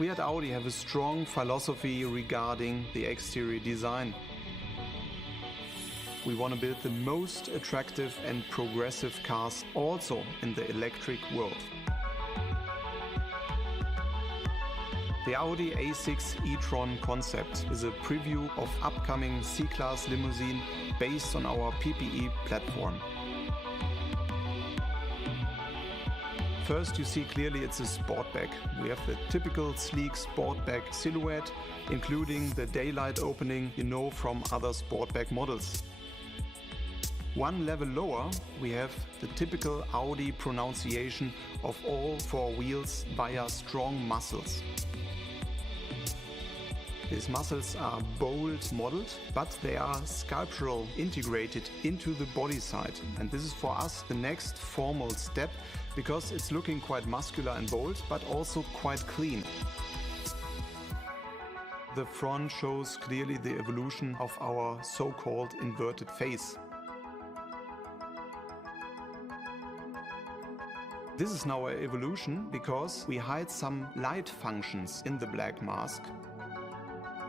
We at Audi have a strong philosophy regarding the exterior design. We want to build the most attractive and progressive cars also in the electric world. The Audi A6 e-tron concept is a preview of upcoming C-Class limousine based on our PPE platform. First, you see clearly it's a Sportback. We have the typical sleek Sportback silhouette, including the daylight opening you know from other Sportback models. One level lower, we have the typical Audi pronunciation of all four wheels via strong muscles. These muscles are bold modeled, but they are sculptural integrated into the body side. And this is for us the next formal step, because it's looking quite muscular and bold, but also quite clean. The front shows clearly the evolution of our so-called inverted face. This is now an evolution because we hide some light functions in the black mask.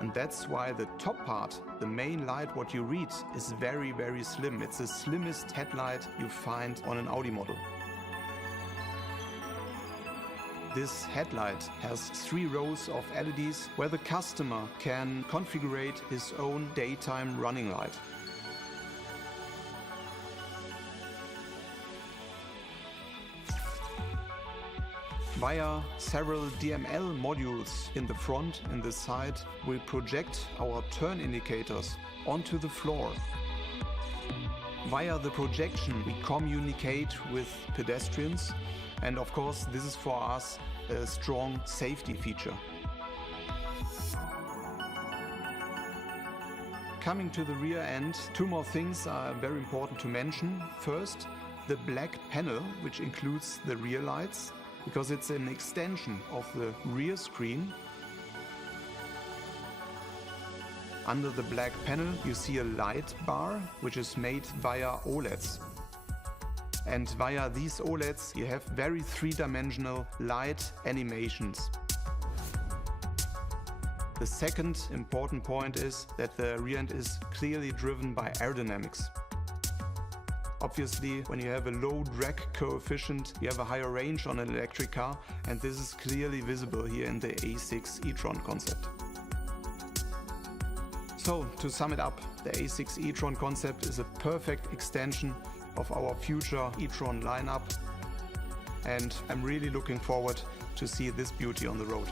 And that's why the top part, the main light what you read, is very, very slim. It's the slimmest headlight you find on an Audi model. This headlight has 3 rows of LEDs where the customer can configure his own daytime running light. Via several DML modules in the front and the side, we project our turn indicators onto the floor. Via the projection, we communicate with pedestrians, and of course, this is for us a strong safety feature. Coming to the rear end, 2 more things are very important to mention. First, the black panel, which includes the rear lights, because it's an extension of the rear screen. Under the black panel you see a light bar which is made via OLEDs. And via these OLEDs you have very 3-dimensional light animations. The second important point is that the rear end is clearly driven by aerodynamics. Obviously, when you have a low drag coefficient, you have a higher range on an electric car, and this is clearly visible here in the A6 e-tron concept. So, to sum it up, the A6 e-tron concept is a perfect extension of our future e-tron lineup, and I'm really looking forward to see this beauty on the road.